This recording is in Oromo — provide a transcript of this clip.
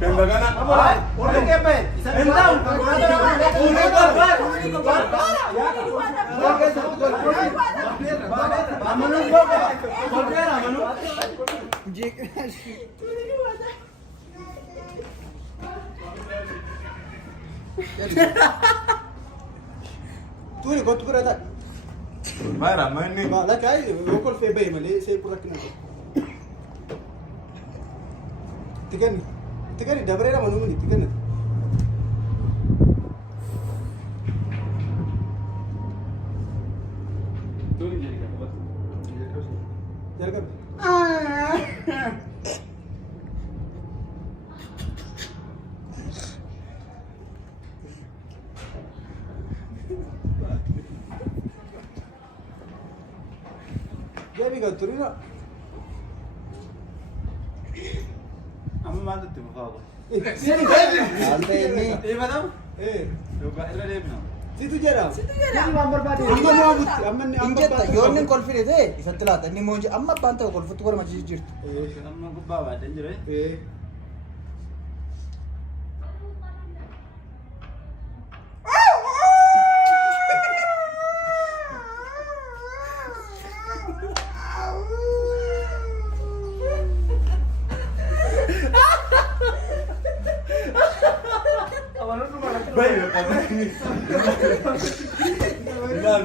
Ganda ka na. Ulo kepet. Endaw. तू नहीं गोत पूरा था Bayra, main ni. माला क्या है लोकल फेबे मले से पूरा किना तिकन तिकन डबरेरा मनु नहीं तिकन जल कर ये भी गतुरी ना Amma malutti mo fago. आलते नहीं Madam? ए Yoga ila lebna. सितु जरा Amma माबुत Amman Injetta yoonni kolfirete isatti laata inni immoo amma abbaan ta'u kolfuttu bara majii jirtu. Amma gubbaa baadhan jira. ए Bayra, kamu ni. Dan.